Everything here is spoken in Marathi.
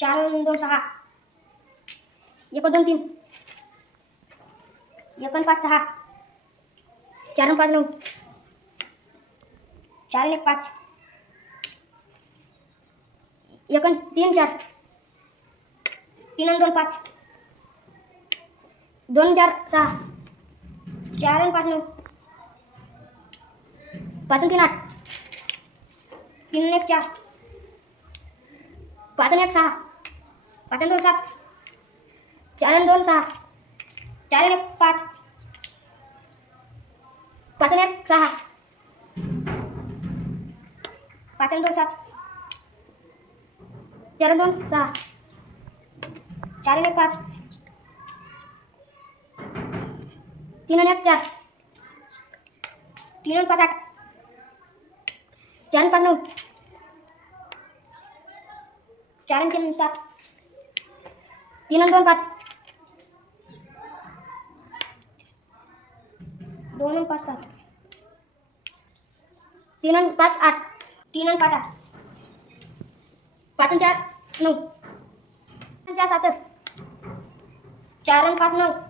4 आणि 2 6, 1 2 3, 1 आणि 5 6, 4 आणि 5 9, 4 आणि 1 5, 1 आणि 3 4, 3 आणि 2 5, 2 आणि 4 6, 4 आणि 5 9, 5 आणि 3 8, 3 आणि 1 4, 5 आणि 1 6, 5 आणि 2 7, 4 आणि 2 6, 4 आणि 1 5, 5 आणि 1 6, 5 आणि 2 7, 4 आणि 2 6, 4 आणि 1 5, 3 आणि 1 4, 3 आणि 5 8, 4 आणि 5 9, 4 आणि 3 7, 3 आणि 2 5, 2 आणि 5 7, 3 आणि 5 8, 3 आणि 5 8, 5 आणि 4 9, 4 7, 4 आणि 5 9,